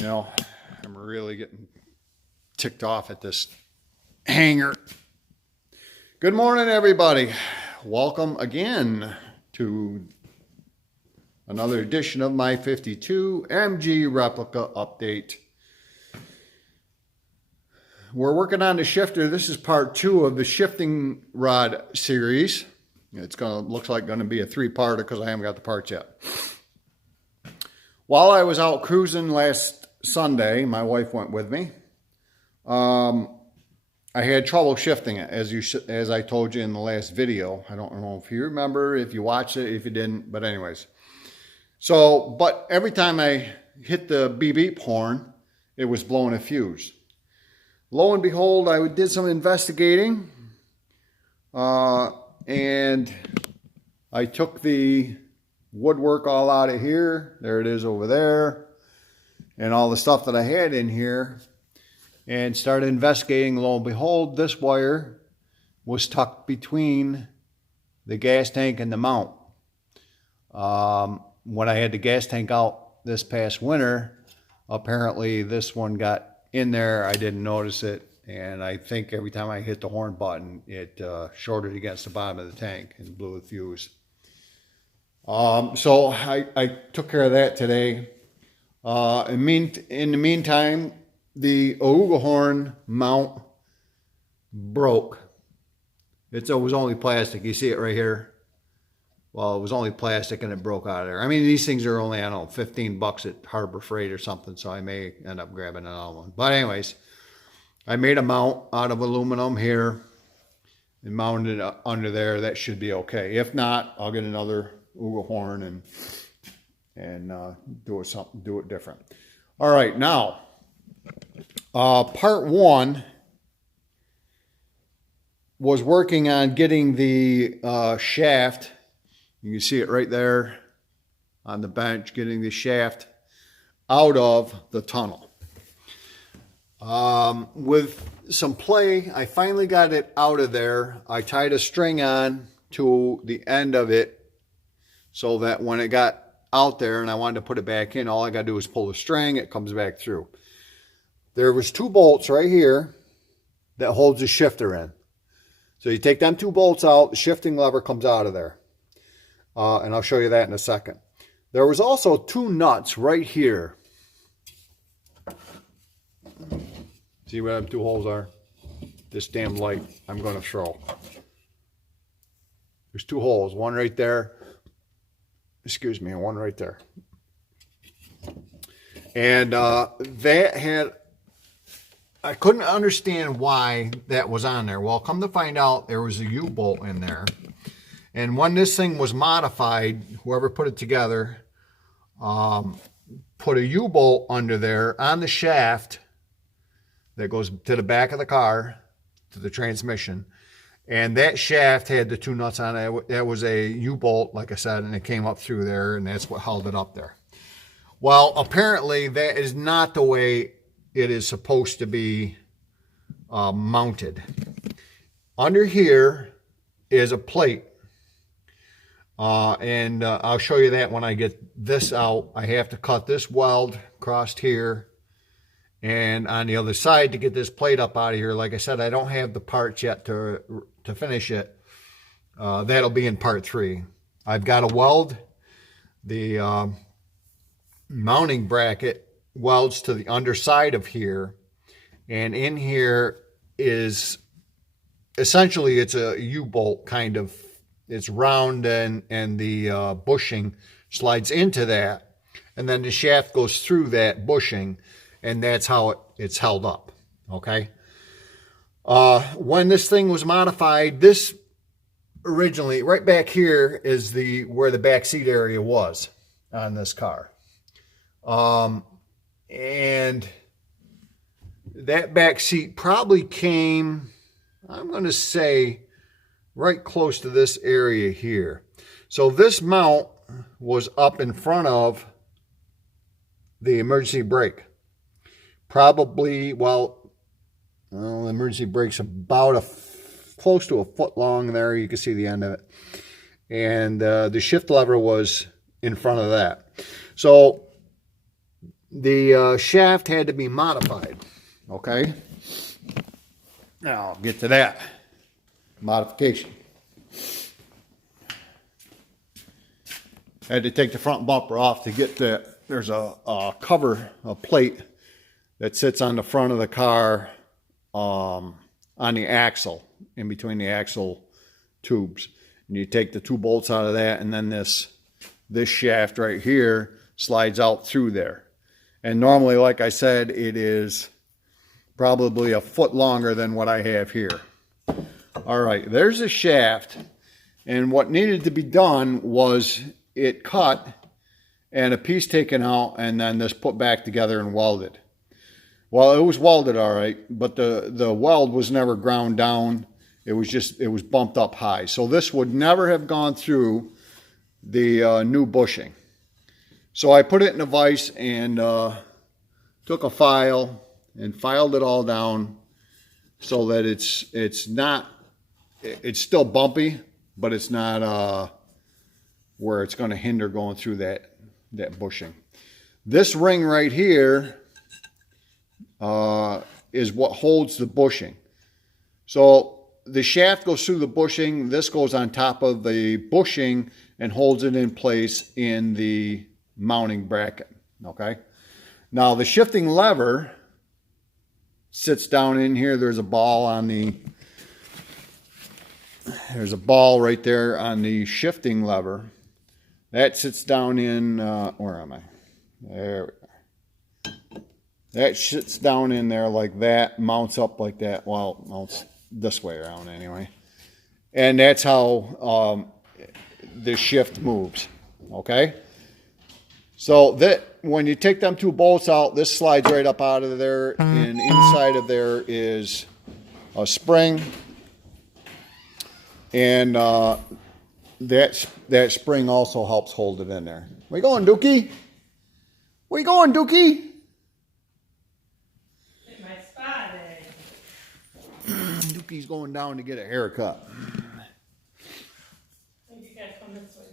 You know, I'm really getting ticked off at this hanger. Good morning, everybody. Welcome again to another edition of my 52 MG replica update. We're working on the shifter. This is part 2 of the shifting rod series. It's looks like going to be a 3-parter because I haven't got the parts yet. While I was out cruising last Sunday, my wife went with me. I had trouble shifting it, as I told you in the last video. I don't know if you remember, if you watched it, if you didn't, but anyways. But every time I hit the beep beep horn, it was blowing a fuse. Lo and behold, I did some investigating, and I took the woodwork all out of here. There it is over there. And all the stuff that I had in here, and started investigating. Lo and behold, this wire was tucked between the gas tank and the mount. When I had the gas tank out this past winter, apparently this one got in there. I didn't notice it, and I think every time I hit the horn button, it shorted against the bottom of the tank and blew the fuse. So I took care of that today. In the meantime, the Auga horn mount broke. It was only plastic. You see it right here. Well, it was only plastic and it broke out of there. I mean, these things are only, I don't know, 15 bucks at Harbor Freight or something, so I may end up grabbing another one. But anyways, I made a mount out of aluminum here and mounted it under there. That should be okay. If not, I'll get another Auga horn and do it different. All right, now part 1 was working on getting the shaft. You can see it right there on the bench, getting the shaft out of the tunnel. With some play, I finally got it out of there. I tied a string on to the end of it so that when it got out there and I wanted to put it back in, all I got to do is pull the string, it comes back through. There was 2 bolts right here that holds the shifter in. So you take them 2 bolts out, the shifting lever comes out of there. And I'll show you that in a second. There was also 2 nuts right here. See where them 2 holes are? This damn light I'm going to throw. There's 2 holes, one right there. Excuse me, one right there. And that had, I couldn't understand why that was on there. Well, come to find out, there was a U-bolt in there. And when this thing was modified, whoever put it together, put a U-bolt under there on the shaft that goes to the back of the car, to the transmission. And that shaft had the 2 nuts on it. That was a U-bolt, like I said, and it came up through there, and that's what held it up there. Well, apparently that is not the way it is supposed to be mounted. Under here is a plate. And I'll show you that when I get this out. I have to cut this weld across here. And on the other side to get this plate up out of here. Like I said, I don't have the parts yet to finish it. That'll be in part 3. I've got to weld the mounting bracket welds to the underside of here. And in here is essentially it's a U-bolt kind of. It's round and the bushing slides into that. And then the shaft goes through that bushing. And that's how it's held up, okay? When this thing was modified, this originally, right back here is where the back seat area was on this car. And that back seat probably came, I'm going to say, right close to this area here. So this mount was up in front of the emergency brake. Probably, well, the emergency brake's about close to a foot long there. You can see the end of it. And the shift lever was in front of that. So the shaft had to be modified. Okay. Now I'll get to that modification. I had to take the front bumper off to get the, there's a cover, a plate that sits on the front of the car on the axle, in between the axle tubes. And you take the two bolts out of that, and then this shaft right here slides out through there. And normally, like I said, it is probably a foot longer than what I have here. All right, there's the shaft. And what needed to be done was it cut and a piece taken out and then this put back together and welded. Well, it was welded all right, but the weld was never ground down. It was bumped up high. So this would never have gone through the new bushing. So I put it in a vise and took a file and filed it all down so that it's still bumpy, but it's not where it's going to hinder going through that bushing. This ring right here is what holds the bushing. So the shaft goes through the bushing. This goes on top of the bushing and holds it in place in the mounting bracket. Okay. Now the shifting lever sits down in here. There's a ball right there on the shifting lever. That sits down in, where am I? There we go. That sits down in there like that, mounts up like that. Well, mounts this way around anyway. And that's how the shift moves, okay? So that when you take them two bolts out, this slides right up out of there, and inside of there is a spring. And that spring also helps hold it in there. Where you going, Dookie? Where you going, Dookie? Get my spot, Dookie's going down to get a haircut. Maybe you gotta come this way.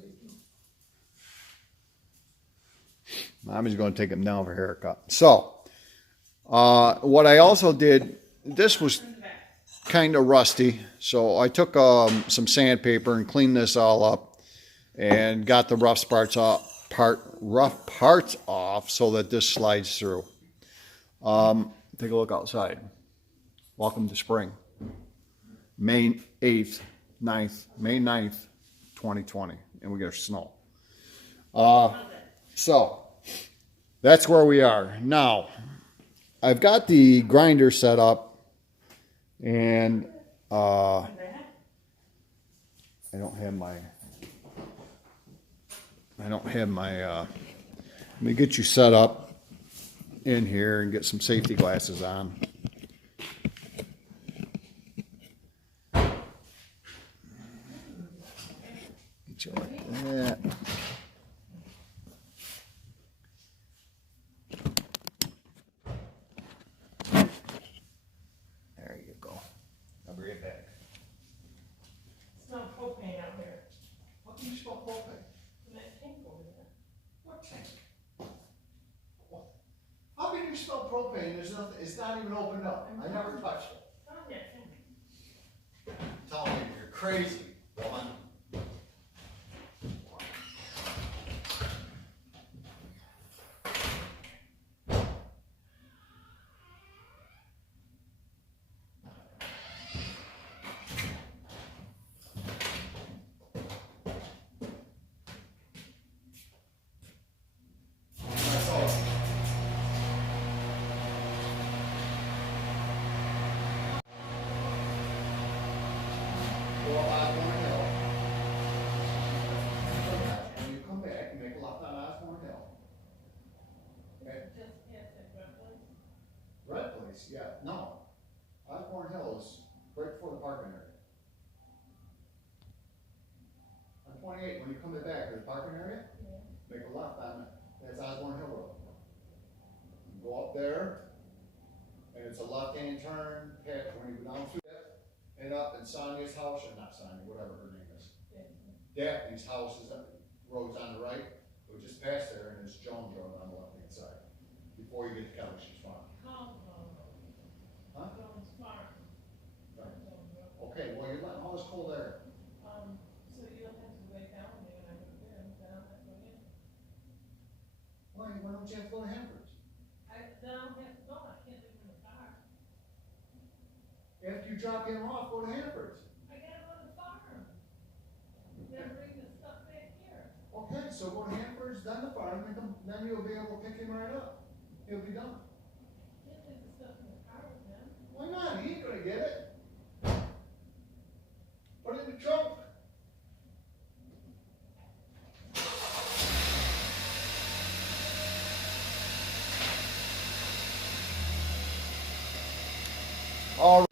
Mommy's going to take him down for a haircut. So, what I also did, this was kind of rusty, so I took some sandpaper and cleaned this all up and got the rough parts off so that this slides through. Take a look outside. Welcome to spring. May 9th, 2020, and we get snow. So that's where we are now. I've got the grinder set up, and I don't have my let me get you set up in here and get some safety glasses on. Get you like that. There you go. I'll bring it back. Smell propane out here. What do you smell propane? In that tank over there. What tank? How can you smell propane? There's nothing. It's not even opened up. I never touched it. Oh, yeah, tank. Tell me you're crazy, woman. When you come back, you make a left on Osborne Hill. Okay? Just past that red place. Red place, yeah. No. Osborne Hill is right before the parking area. On 28, when you come back to the parking area, Yeah. make a left on it. That's Osborne Hill Road. You go up there, and it's a left-hand turn, path when you go down through that, and up in Sonia's house, or not Sonia, whatever her name is. Daphne's house is, road's on the right. We'll just pass there, and it's Jones Road on the left-hand side. before you get to Kelly's Farm. Huh? Jones Farm. Okay, well, you're letting all this cold air. So you don't have to wait down there and I go there and then I'll have to go in. Why don't you have to go to Hanford's? Then I don't have to go, I can't leave in the car. After you drop him off, go to Hanford's. I gotta go to the farm. Then bring the stuff back here. Okay, so go to Hanford's, then the farm, then you'll be able to pick him right up. He'll be done. Can't leave the stuff in the car with him. Why not? He ain't gonna get it. Put it in the trunk. All right,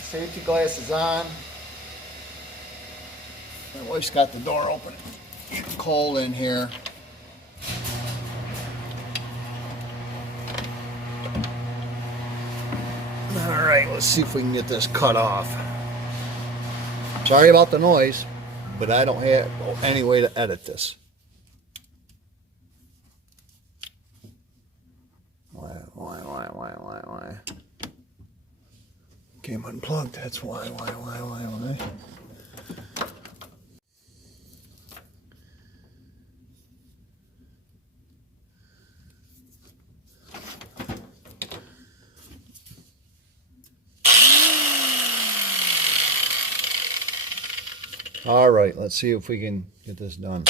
safety glasses on. My wife's got the door open. Cold in here. All right, let's see if we can get this cut off. Sorry about the noise, but I don't have any way to edit this. Why? Came unplugged, that's why. All right, let's see if we can get this done.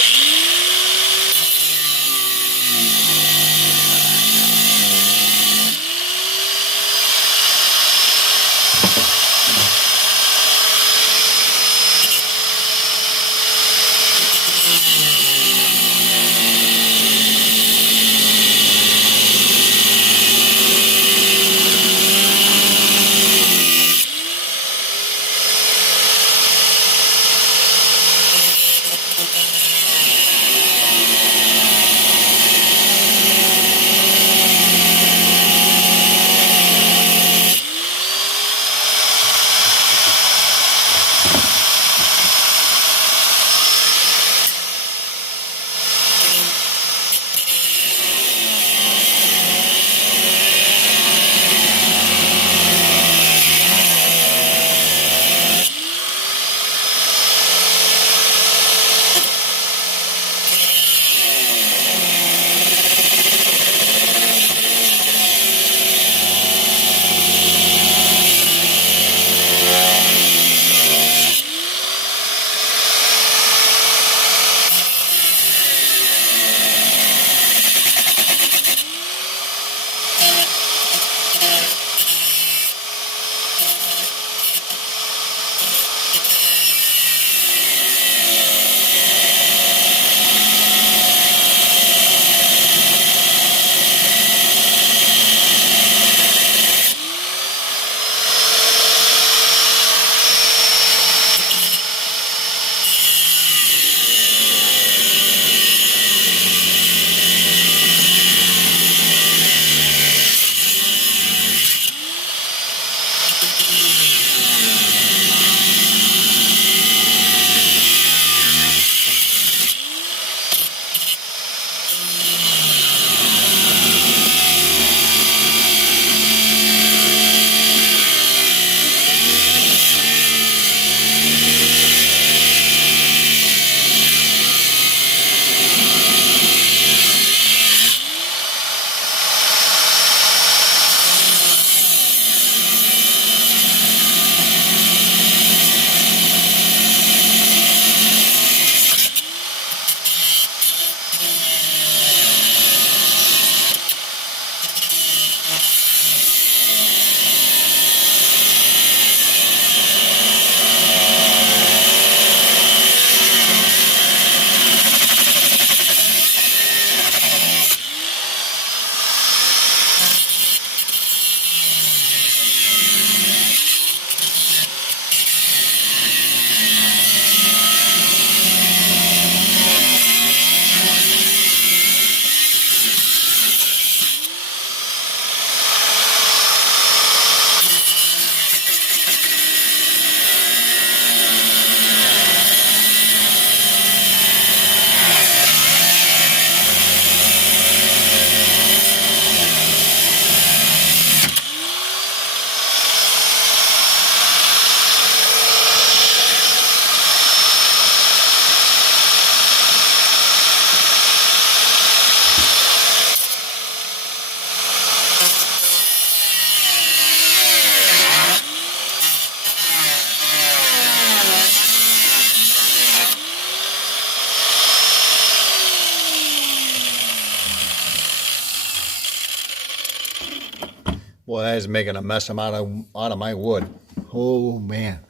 Boy, that is making a mess out of my wood. Oh man.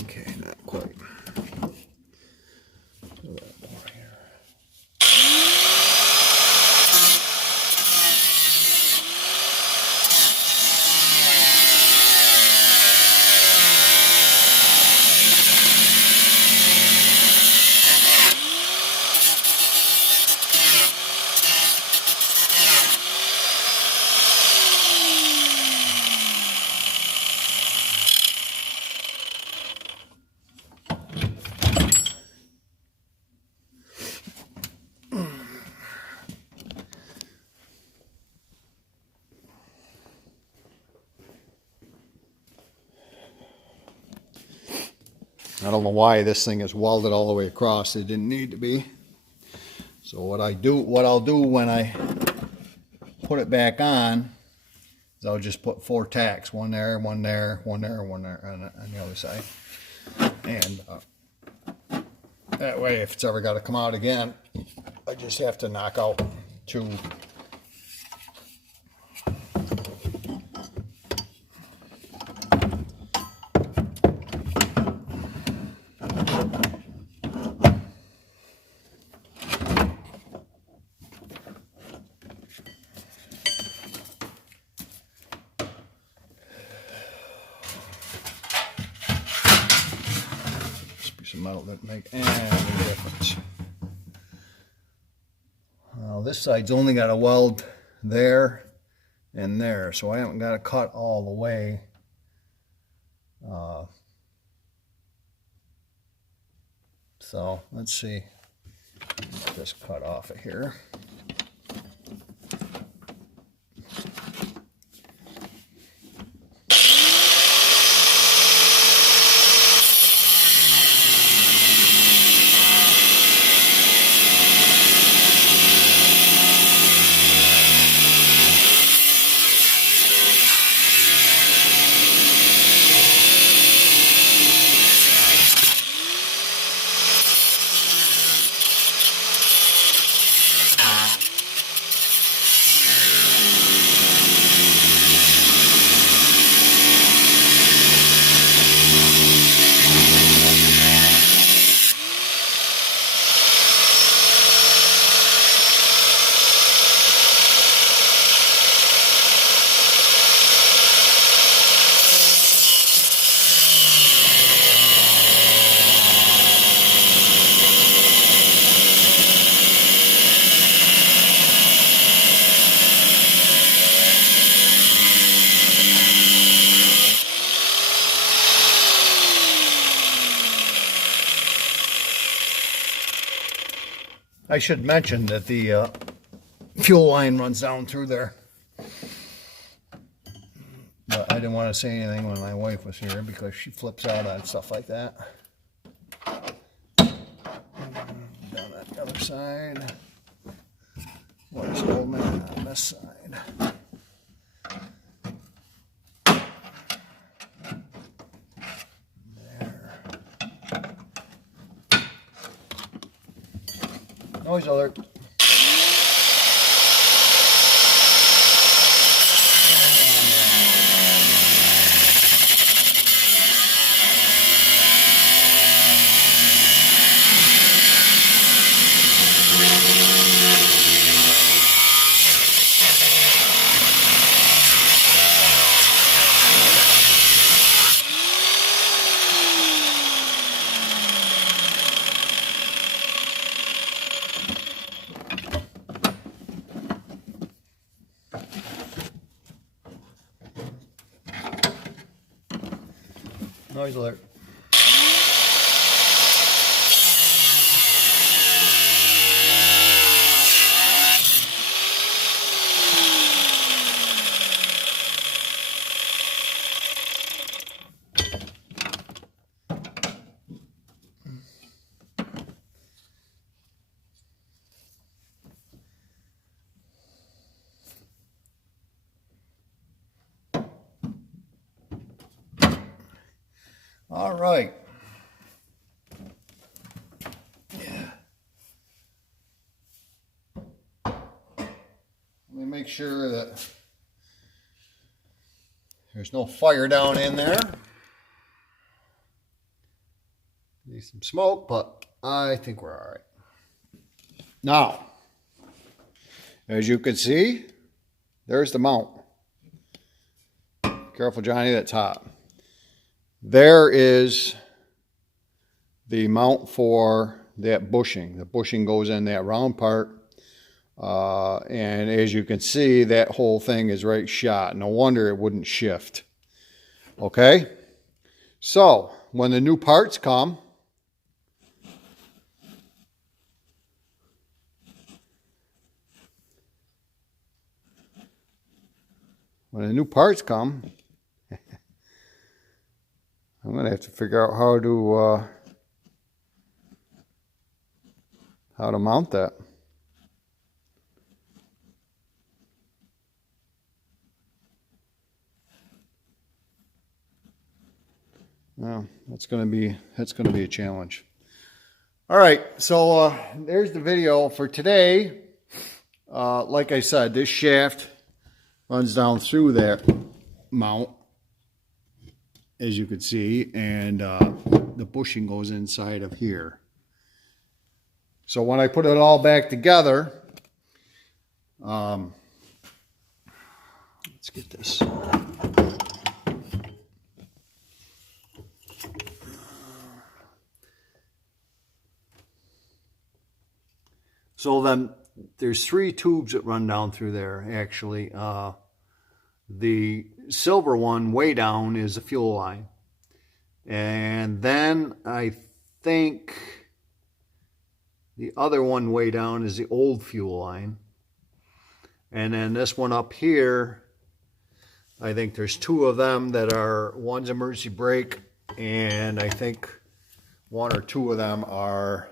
Okay, not quite. I don't know why this thing is welded all the way across. It didn't need to be. So what I'll do when I put it back on is I'll just put 4 tacks, one there, one there, one there, one there on the other side. And that way, if it's ever got to come out again, I just have to knock out 2. Piece of metal that make any difference. Now this side's only got a weld there and there, so I haven't got to cut all the way. So let's see. Get this cut off of here. I should mention that the fuel line runs down through there. But I didn't want to say anything when my wife was here because she flips out on stuff like that. Down that other side. Where's the old man on this side? There. Noise alert. Noise alert. All right. Yeah. make sure that there's no fire down in there. Need some smoke, but I think we're all right. Now, as you can see, there's the mount. Careful, Johnny, that's hot. There is the mount for that bushing. The bushing goes in that round part. And as you can see, that whole thing is right shot. No wonder it wouldn't shift. Okay? So, when the new parts come, I'm going to have to figure out how to mount that. Well, that's going to be a challenge. All right, so there's the video for today. Like I said, this shaft runs down through that mount, as you can see, and the bushing goes inside of here. So when I put it all back together, let's get this. So then there's 3 tubes that run down through there, actually. The silver one way down is the fuel line. And then I think the other one way down is the old fuel line. And then this one up here, I think there's 2 of them that are, one's emergency brake, and I think 1 or 2 of them are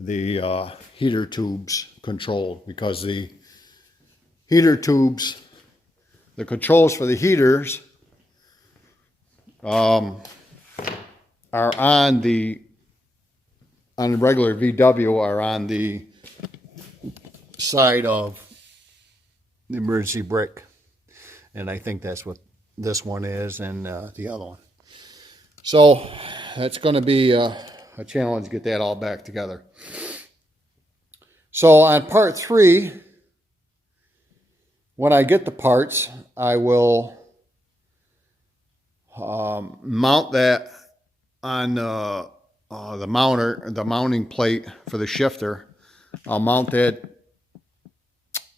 the heater tubes control, because the heater tubes, the controls for the heaters are on the regular VW are on the side of the emergency brake, and I think that's what this one is, and the other one. So that's going to be a challenge to get that all back together. So on part 3, when I get the parts, I will mount that on the mounting plate for the shifter. I'll mount that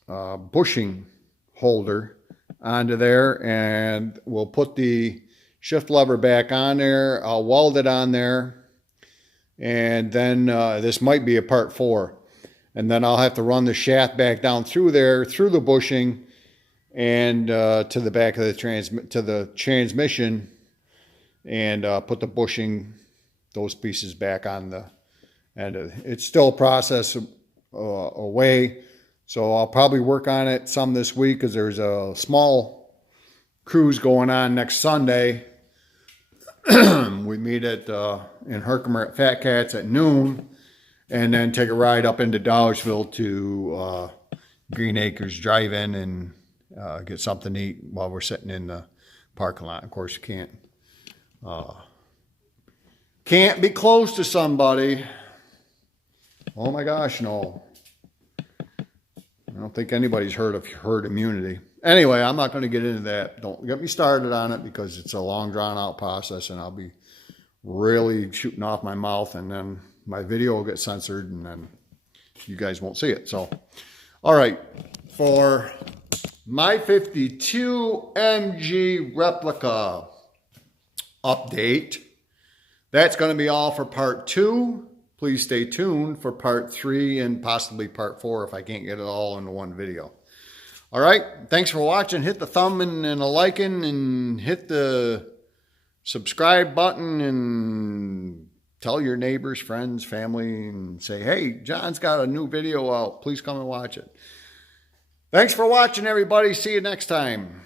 bushing holder onto there, and we'll put the shift lever back on there. I'll weld it on there, and then this might be a part 4. And then I'll have to run the shaft back down through there, through the bushing, and to the back of the transmission, and put the bushing, those pieces back on the end. It's still a process away, so I'll probably work on it some this week, because there's a small cruise going on next Sunday. We meet in Herkimer at Fat Cats at noon, and then take a ride up into Dollersville to Green Acres Drive-In and get something to eat while we're sitting in the parking lot. Of course, you can't be close to somebody. Oh my gosh, no. I don't think anybody's heard of herd immunity. Anyway, I'm not going to get into that. Don't get me started on it, because it's a long, drawn-out process, and I'll be really shooting off my mouth, and then my video will get censored, and then you guys won't see it. So, all right, for my 52 MG replica update, that's going to be all for part 2. Please stay tuned for part 3 and possibly part 4 if I can't get it all into one video. All right, thanks for watching. Hit the thumb and a liking, and hit the subscribe button, and tell your neighbors, friends, family, and say, hey, John's got a new video out. Please come and watch it. Thanks for watching, everybody. See you next time.